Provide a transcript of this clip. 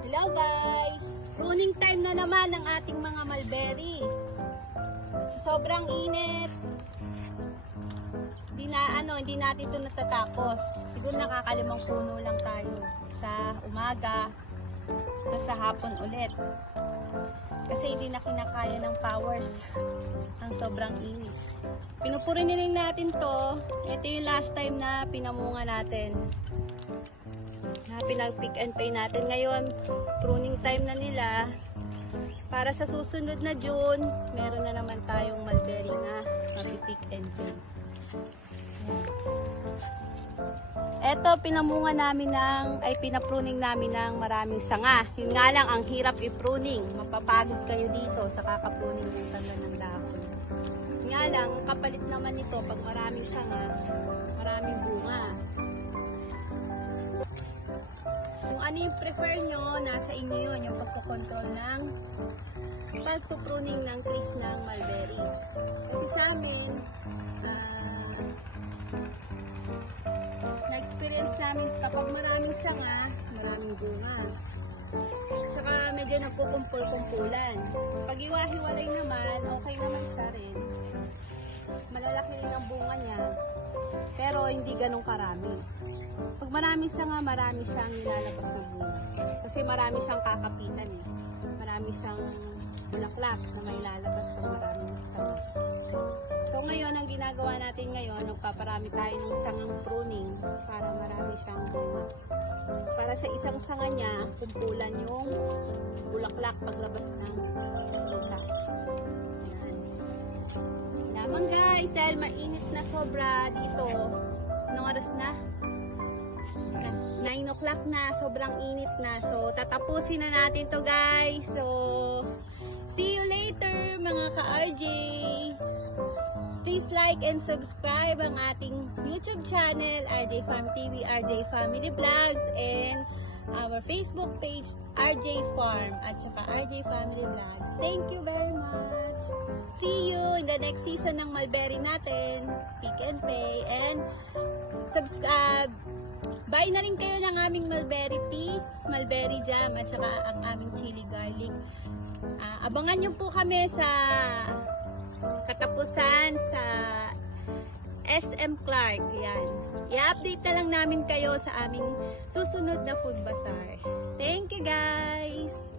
Hello guys! Pruning time na naman ng ating mga mulberry. Sa sobrang init, hindi natin ito natatapos. Siguro nakakalimang puno lang tayo sa umaga, tapos sa hapon ulit. Kasi hindi na kinakaya ng powers ang sobrang init. Pinupurinig natin to. Ito yung last time na pinamunga natin. Na pinag-pick and pay natin. Ngayon, pruning time na nila. Para sa susunod na June, meron na naman tayong mulberry na mag-pick and pay. Eto, pinamunga namin pinapruning namin ng maraming sanga. Yun nga lang, ang hirap i-pruning. Mapapagod kayo dito sa kakapruning ng tanggal ng dahon. Yun nga lang, kapalit naman nito pag maraming sanga, maraming bunga. Kung ano yung prefer nyo, nasa inyo yun, yung pagkukontrol ng pagpupruning ng trees ng mulberries. Kasi sa amin, na-experience namin kapag maraming sanga, maraming bunga. Tsaka medyo nagkukumpul-kumpulan. Pag iwa-hiwalay naman, okay naman siya rin. Malalaki rin ang bunga niya, pero hindi ganun karami. Pag maraming sanga, marami siyang nilalabas na bunga. Kasi marami siyang kakapitan eh. Marami siyang bulaklak na may lalabas pag maraming sanga. So ngayon, ang ginagawa natin ngayon, nagpaparami tayo ng sangang pruning para marami siyang bunga. Para sa isang sanga niya, kumpulan yung bulaklak paglabas ng butas. Yan. Lamang guys, dahil mainit na sobra dito. Anong oras na? 9 o'clock na, sobrang init na. So, tatapusin na natin to guys. So, see you later mga ka-RJ. Please like and subscribe ang ating YouTube channel, RJ Farm TV, RJ Family Vlogs, and our Facebook page, RJ Farm, at saka RJ Family Vlogs. Thank you very much. See you in the next season ng mulberry natin. Pick and pay, and subscribe. Buy na rin kayo ng aming mulberry tea, mulberry jam, at saka ang aming chili garlic. Abangan nyo po kami sa katapusan sa SM Clark. Yan. I-update na lang namin kayo sa aming susunod na food bazaar. Thank you guys!